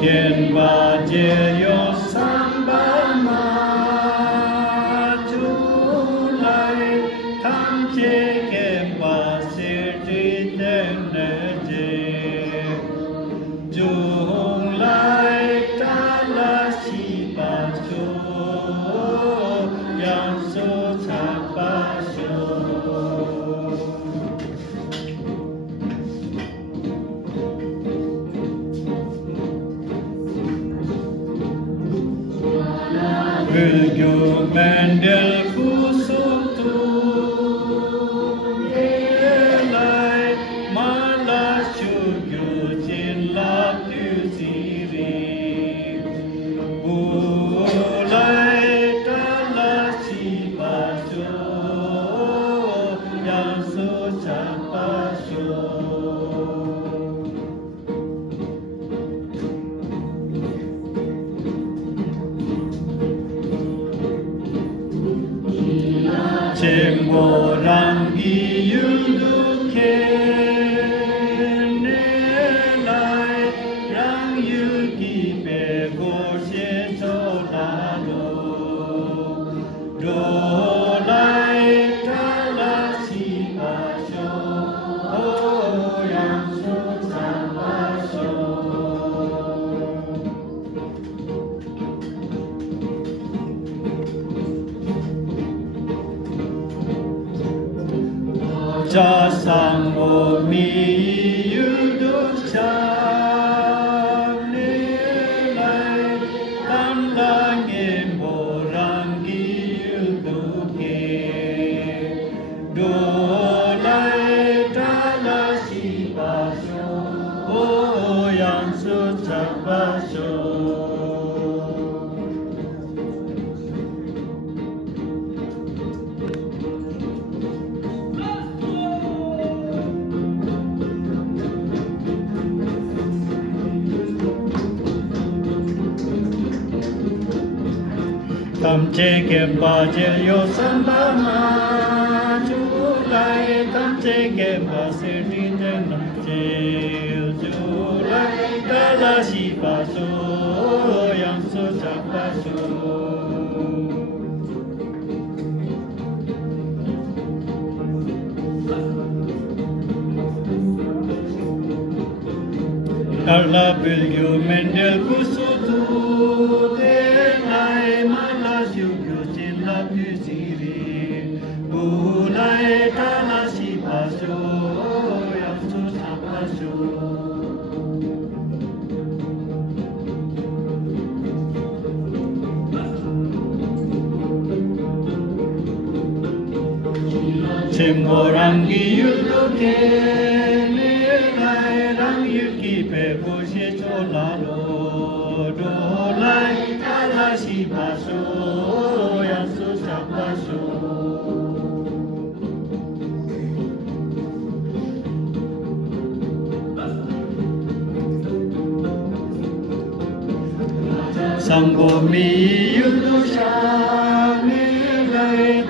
见吧皆有三把马出来，他们见吧是最等的节，中来达拉西巴修，扬手查巴修。불교 맨델 구소투 예라이 말라슈교 진라투시리 불라이 달라시바쇼 양수 잡바쇼 쟁보랑기 유두케 내라이 랑유기 베고시 조라로 로라이 달라시바쇼 오양수 잡바쇼 자상오미 유두샤 내라이 담랑의 모랑기 유두게 로라이 달라시바쇼 오양수 잡바쇼 탐제게 빠질 요산바마 주라이 탐제게 빠질 리는 주라이 달라시바쇼 양수 잡바쇼 달라빌교 맨델 구소두 데라이 말라슈교 진라투시리 불라이 달라시바쇼 양수 잡바쇼 쟁보랑기 유도케 내라이 랑유기 베고시 졸라로 로라이 달라시바쇼 양수 잡바쇼 상고미 유도샤 내라이